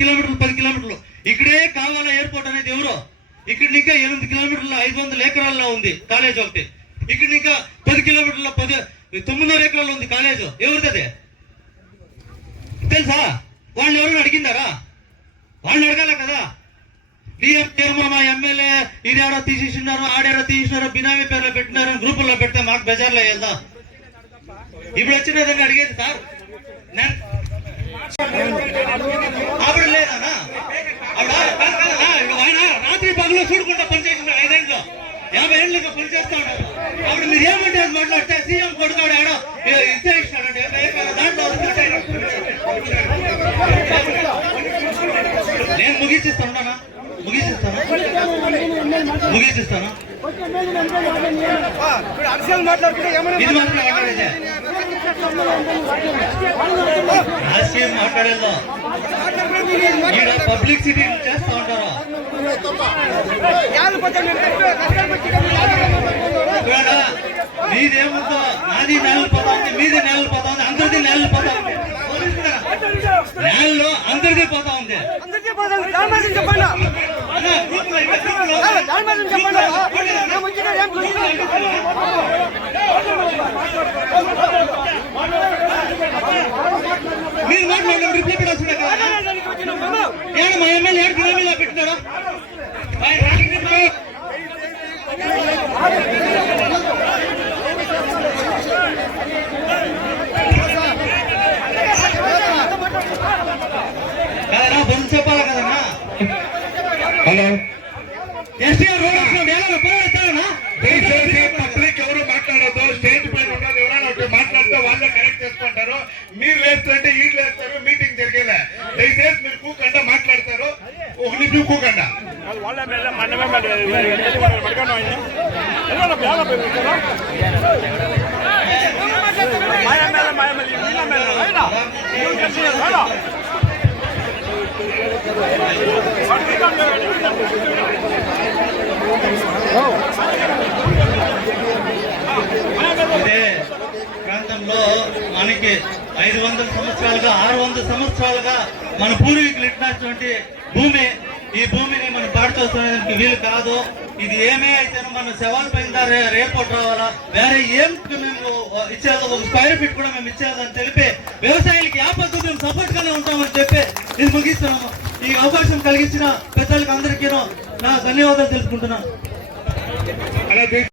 కిలోమీటర్లు 10 కిలోమీటర్లు ఇక్కడే కావాల ఎయిర్పోర్ట్ అనేది ఎవరో ఇక్కడ ఇంకా 8 కిలోమీటర్ల 500 ఎకరాల్లో ఉంది కాలేజ్ ఒకటి. ఇక్కడ ఇంకా 10 కిలోమీటర్ల 900 ఎకరాల్లో ఉంది కాలేజ్. ఎవరిది తెలుసా? వాళ్ళని ఎవరైనా అడిగిందారా? వాళ్ళని అడగాల కదా. మా ఎమ్మెల్యే ఇదేడో తీసేసినారు, ఆడేడో తీసినారు, బినామీ పేర్లో పెట్టినారు, గ్రూపుల్లో పెడితే మాకు బజార్లో వెళ్దాం. ఇప్పుడు వచ్చినదని అడిగేది సార్. ఆవిడ లేదా? ఆయన రాత్రి పగలు చూడకుండా పనిచేసిన 5 ఏళ్ళు 50 ఏళ్ళుగా పనిచేస్తా ఉన్నారు. ఆవిడ మీరు ఏమంటే అది మాట్లాడితే సీఎం కొడుకాడు ఆడో ఇచ్చేసినాడంటే దాంట్లో నేను ముగిసిస్తాను. ఇది మాత్రం మాట్లాడేదే మాట్లాడేదో పబ్లిక్ సిటీ చేస్తా ఉంటారు. మీదేముందో నాది నెలలు పోతా ఉంది, మీది నెలలు పోతా ఉంది, అందరిది నెలలు పోతా ఉంది, నెలలో అందరిది పోతా ఉంది. మీరు మాట్లాడడం రిప్లై పెట్టాల్సిందే కదా. ఏడు మా ఎమ్మెల్యే 7 కిలోమీటర్లు పెట్టినాడు. కదనా బంధు చెప్పాలా కదన్నా. హలో ఎస్టీఆర్ రోడ్ పబ్లిక్ ఎవరు మాట్లాడద్దు. స్టేజ్ పైన ఉండాలి. ఎవరైనా మాట్లాడితే వాళ్ళే కరెక్ట్ చేసుకుంటారు. మీరు లేస్తుంటే వీళ్ళు లేస్తారు. మీటింగ్ జరిగేలా దయచేసి మీరు కూకండా మాట్లాడతారు. ఒక నిమిషం కూకండా. ఇదే ప్రాంతంలో మనకి 500 సంవత్సరాలుగా 600 సంవత్సరాలుగా మన పూర్వీకులు ఇచ్చినటువంటి భూమి. ఈ భూమిని మనం పాడు చేసుకోవడానికి వీలు కాదు. ఇది ఏమే అయితే మన శవాల పైన ఎయిర్పోర్ట్ రావాలా, వేరే ఏం మేము ఇచ్చేదో ఒక స్క్వేర్ ఫీట్ కూడా మేము ఇచ్చేదని తెలిపి వ్యవసాయానికి ఆ పద్ధతి మేము సపోర్ట్ గానే ఉంటామని చెప్పి ఇది ముగిస్తున్నాము. ఈ అవకాశం కలిగించిన పెద్దలకు అందరికీ నా ధన్యవాదాలు తెలుసుకుంటున్నాను.